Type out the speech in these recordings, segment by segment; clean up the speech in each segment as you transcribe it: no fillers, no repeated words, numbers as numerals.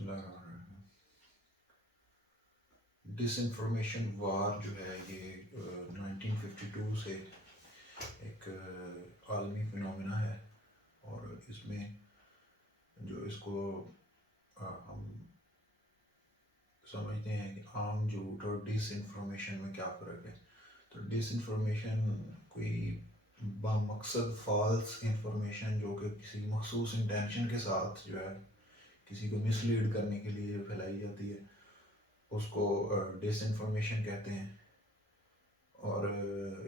اللہ الرحمن الرحیم۔ ڈس انفارمیشن وار جو ہے یہ 1952 سے ایک عالمی فنومینا ہے، اور اس میں جو اس کو ہم سمجھتے ہیں کہ عام جھوٹ اور ڈس انفارمیشن میں کیا فرق ہے۔ تو ڈس انفارمیشن کوئی بامقصد فالس انفارمیشن جو کہ کسی مخصوص انٹینشن کے ساتھ جو ہے کسی کو مس لیڈ کرنے کے لیے جو پھیلائی جاتی ہے اس کو ڈس انفارمیشن کہتے ہیں، اور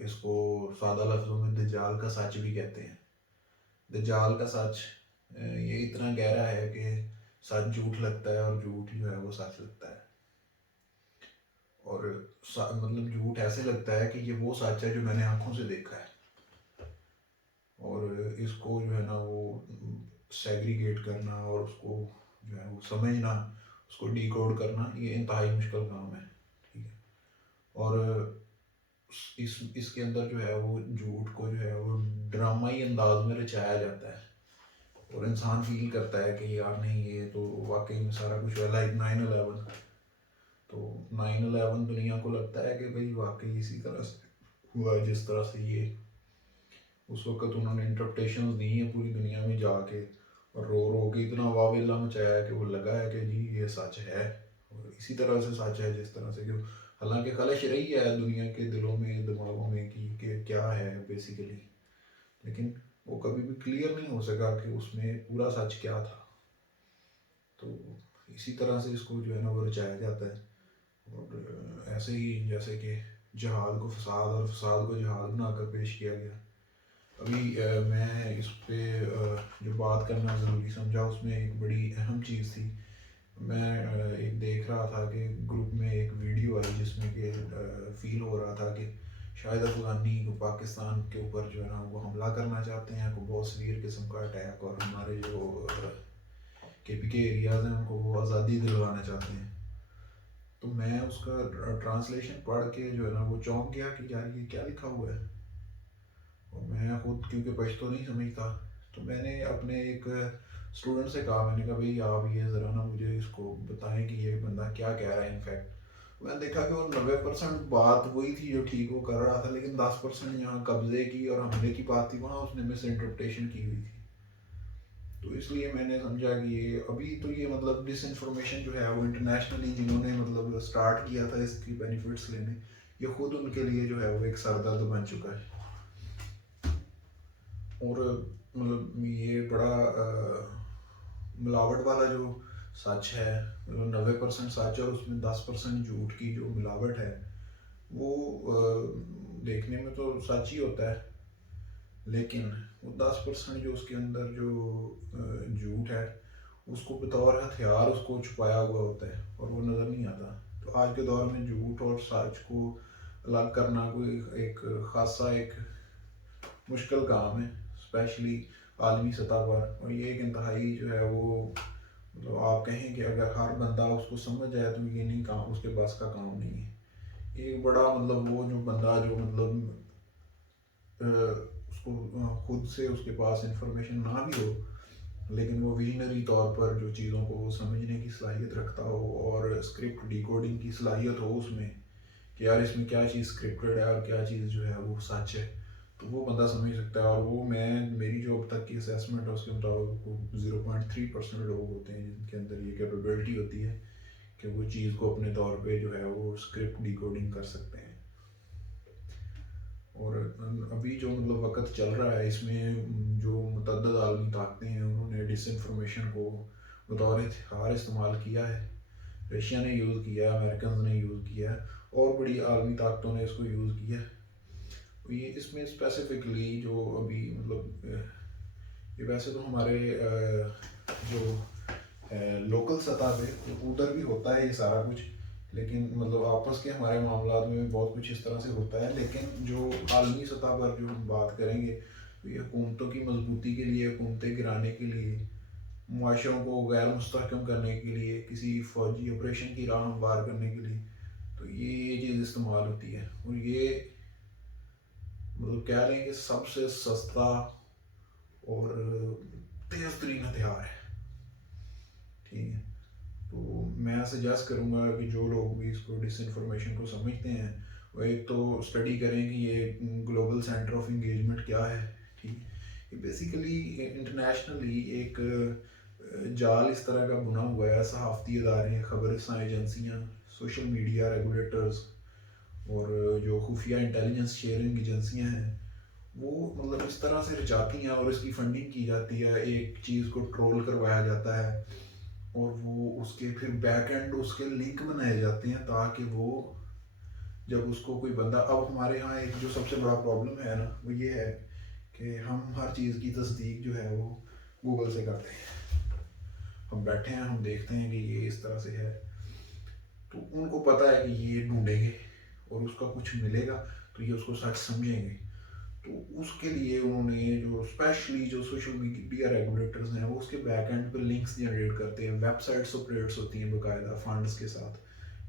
اس کو سادہ لفظوں میں دجال کا سچ بھی کہتے ہیں۔ دجال کا سچ یہ اتنا گہرا ہے کہ سچ جھوٹ لگتا ہے اور جھوٹ جو ہے وہ سچ لگتا ہے، اور مطلب جھوٹ ایسے لگتا ہے کہ یہ وہ سچ ہے جو میں نے آنکھوں سے دیکھا ہے، اور اس کو جو ہے نا وہ سیگریگیٹ کرنا اور اس کو جو ہے وہ سمجھنا، اس کو ڈی کوڈ کرنا، یہ انتہائی مشکل کام ہے، ٹھیک ہے۔ اور اس کے اندر جو ہے وہ جھوٹ کو جو ہے وہ ڈرامائی انداز میں رچایا جاتا ہے، اور انسان فیل کرتا ہے کہ یار نہیں یہ تو واقعی میں سارا کچھ ہے، لائک 9/11۔ تو 9/11 دنیا کو لگتا ہے کہ بھئی واقعی اسی طرح سے ہوا جس طرح سے یہ اس وقت انہوں نے انٹرپٹیشنز دی ہیں پوری دنیا میں جا کے، اور رو رو کے اتنا واویلا مچایا ہے کہ وہ لگا ہے کہ جی یہ سچ ہے، اور اسی طرح سے سچ ہے جس طرح سے کہ حالانکہ خلش رہی ہے دنیا کے دلوں میں دماغوں میں کہ کیا ہے بیسیکلی، لیکن وہ کبھی بھی کلیئر نہیں ہو سکا کہ اس میں پورا سچ کیا تھا۔ تو اسی طرح سے اس کو جو ہے نا وہ رچایا جاتا ہے، اور ایسے ہی جیسے کہ جہاد کو فساد اور فساد کو جہاد بنا کر پیش کیا گیا۔ ابھی میں اس پہ جو بات کرنا ضروری سمجھا اس میں ایک بڑی اہم چیز تھی۔ میں ایک دیکھ رہا تھا کہ گروپ میں ایک ویڈیو آئی جس میں کہ فیل ہو رہا تھا کہ شاہد افغانی کو پاکستان کے اوپر جو ہے نا وہ حملہ کرنا چاہتے ہیں، کو بہت سویر قسم کا اٹیک، اور ہمارے جو KPK ایریاز ہیں ان کو وہ آزادی دلوانا چاہتے ہیں۔ تو میں اس کا ٹرانسلیشن پڑھ کے جو ہے نا وہ چونک گیا کہ یار یہ کیا لکھا ہوا ہے، اور میں خود کیونکہ پشتو نہیں سمجھتا، تو میں نے اپنے ایک اسٹوڈنٹ سے کہا، میں نے کہا بھئی آپ یہ ذرا نا مجھے اس کو بتائیں کہ یہ بندہ کیا کہہ رہا ہے۔ انفیکٹ میں نے دیکھا کہ وہ 90% بات وہی تھی جو ٹھیک وہ کر رہا تھا، لیکن 10% جہاں قبضے کی اور حملے کی بات تھی وہاں اس نے مس انٹرپریٹیشن کی ہوئی تھی۔ تو اس لیے میں نے سمجھا کہ یہ ابھی تو یہ مطلب ڈس انفارمیشن جو ہے وہ انٹرنیشنلی جنہوں نے مطلب اسٹارٹ کیا تھا اس کی بینیفٹس لینے، یہ خود ان کے لیے جو ہے وہ ایک سر درد بن چکا ہے، اور مطلب یہ بڑا ملاوٹ والا جو سچ ہے، 90% سچ ہے اور اس میں 10% جھوٹ کی جو ملاوٹ ہے وہ دیکھنے میں تو سچ ہی ہوتا ہے، لیکن وہ 10% جو اس کے اندر جو جھوٹ ہے اس کو بطور ہتھیار اس کو چھپایا ہوا ہوتا ہے اور وہ نظر نہیں آتا۔ تو آج کے دور میں جھوٹ اور سچ کو الگ کرنا کوئی ایک خاصا ایک مشکل کام ہے، اسپیشلی عالمی سطح پر، اور یہ ایک انتہائی جو ہے وہ مطلب آپ کہیں کہ اگر ہر بندہ اس کو سمجھ جائے تو یہ نہیں کام، اس کے بس کا کام نہیں ہے۔ ایک بڑا مطلب وہ جو بندہ جو مطلب اس کو خود سے اس کے پاس انفارمیشن نہ بھی ہو لیکن وہ ویژنری طور پر جو چیزوں کو سمجھنے کی صلاحیت رکھتا ہو اور اسکرپٹ ڈی کوڈنگ کی صلاحیت ہو اس میں کہ یار اس میں کیا چیز اسکرپٹڈ ہے اور کیا چیز جو ہے وہ سچ ہے، تو وہ بندہ سمجھ سکتا ہے۔ اور وہ میری جو اب تک کی اسیسمنٹ ہے اس کے مطابق 0.3% لوگ ہوتے ہیں جن کے اندر یہ کیپیبلٹی ہوتی ہے کہ وہ چیز کو اپنے طور پہ جو ہے وہ اسکرپٹ ڈی کوڈنگ کر سکتے ہیں۔ اور ابھی جو مطلب وقت چل رہا ہے اس میں جو متعدد عالمی طاقتیں ہیں انہوں نے ڈس انفارمیشن کو بطور ہتھیار استعمال کیا ہے۔ رشیا نے یوز کیا ہے، امریکنز نے یوز کیا ہے، اور بڑی عالمی طاقتوں نے اس کو یوز کیا ہے۔ یہ اس میں اسپیسیفکلی جو ابھی مطلب یہ ویسے تو ہمارے جو لوکل سطح پہ ادھر بھی ہوتا ہے یہ سارا کچھ، لیکن مطلب آپس کے ہمارے معاملات میں بھی بہت کچھ اس طرح سے ہوتا ہے، لیکن جو عالمی سطح پر جو ہم بات کریں گے تو یہ حکومتوں کی مضبوطی کے لیے، حکومتیں گرانے کے لیے، معاشروں کو غیر مستحکم کرنے کے لیے، کسی فوجی آپریشن کی راہ ہموار کرنے کے لیے، تو یہ چیز استعمال ہوتی ہے، اور یہ مطلب کہہ لیں کہ سب سے سستا اور تیز ترین ہتھیار ہے، ٹھیک ہے۔ میں سجیسٹ کروں گا کہ جو لوگ بھی اس کو ڈس انفارمیشن کو سمجھتے ہیں وہ ایک تو اسٹڈی کریں کہ یہ گلوبل سینٹر آف انگیجمنٹ کیا ہے. ٹھیک، یہ بیسیکلی انٹرنیشنلی ایک جال اس طرح کا بنا ہوا ہے. صحافتی ادارے، خبر رساں ایجنسیاں، سوشل میڈیا ریگولیٹرز اور جو خفیہ انٹیلیجنس شیئرنگ ایجنسیاں ہیں وہ مطلب اس طرح سے رچاتی ہیں اور اس کی فنڈنگ کی جاتی ہے. ایک چیز کو ٹرول کروایا جاتا ہے اور وہ اس کے پھر بیک اینڈ اس کے لنک بنائے جاتے ہیں تاکہ وہ جب اس کو کوئی بندہ، اب ہمارے ہاں ایک جو سب سے بڑا پرابلم ہے نا وہ یہ ہے کہ ہم ہر چیز کی تصدیق جو ہے وہ گوگل سے کرتے ہیں. ہم بیٹھے ہیں، ہم دیکھتے ہیں کہ یہ اس طرح سے ہے، تو ان کو پتہ ہے کہ یہ ڈھونڈیں گے اور اس کا کچھ ملے گا تو یہ اس کو سچ سمجھیں گے. تو اس کے لیے انہوں نے جو اسپیشلی جو سوشل میڈیا ریگولیٹرز ہیں وہ اس کے بیک اینڈ پہ لنکس جنریٹ کرتے ہیں. ویب سائٹس آپریٹس ہوتی ہیں باقاعدہ فنڈس کے ساتھ.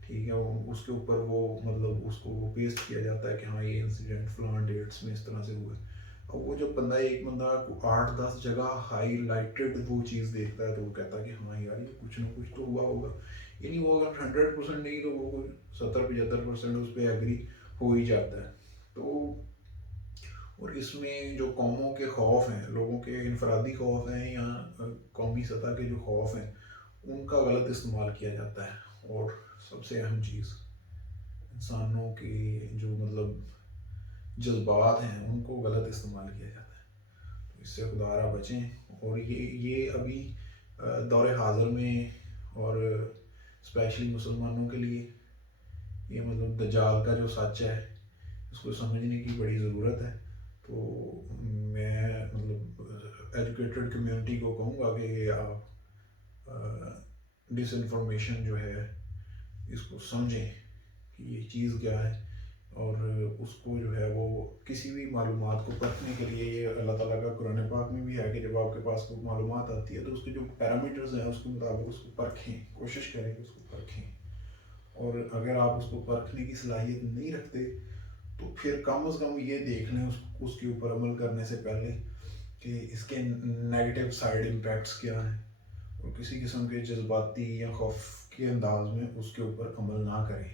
ٹھیک ہے، اس کے اوپر وہ مطلب اس کو پیسٹ کیا جاتا ہے کہ ہاں یہ انسیڈنٹ فلان ڈیٹس میں اس طرح سے ہوا ہے. اب وہ جب بندہ ایک بندہ 8-10 جگہ ہائی لائٹڈ وہ چیز دیکھتا ہے تو وہ کہتا ہے کہ ہاں یار یہ کچھ نہ کچھ تو ہوا ہوگا. یعنی وہ اگر 100% نہیں تو وہ کوئی 70-75% اس پہ ایگری ہو ہی جاتا ہے. تو اور اس میں جو قوموں کے خوف ہیں، لوگوں کے انفرادی خوف ہیں یا قومی سطح کے جو خوف ہیں ان کا غلط استعمال کیا جاتا ہے. اور سب سے اہم چیز انسانوں کے جو مطلب جذبات ہیں ان کو غلط استعمال کیا جاتا ہے. تو اس سے خدا را بچیں. اور یہ ابھی دور حاضر میں اور اسپیشلی مسلمانوں کے لیے یہ مطلب دجال کا جو سچ ہے اس کو سمجھنے کی بڑی ضرورت ہے. تو میں مطلب ایجوکیٹڈ کمیونٹی کو کہوں گا کہ آپ ڈس انفارمیشن جو ہے اس کو سمجھیں کہ یہ چیز کیا ہے اور اس کو جو ہے وہ کسی بھی معلومات کو پرکھنے کے لیے، یہ اللہ تعالیٰ کا قرآن پاک میں بھی ہے کہ جب آپ کے پاس کوئی معلومات آتی ہے تو اس کے جو پیرامیٹرز ہیں اس کے مطابق اس کو پرکھیں، کوشش کریں کہ اس کو پرکھیں. اور اگر آپ اس کو پرکھنے کی صلاحیت نہیں رکھتے تو پھر کم از کم یہ دیکھ لیں اس کے اوپر عمل کرنے سے پہلے کہ اس کے نیگیٹو سائیڈ امپیکٹس کیا ہیں، اور کسی قسم کے جذباتی یا خوف کے انداز میں اس کے اوپر عمل نہ کریں.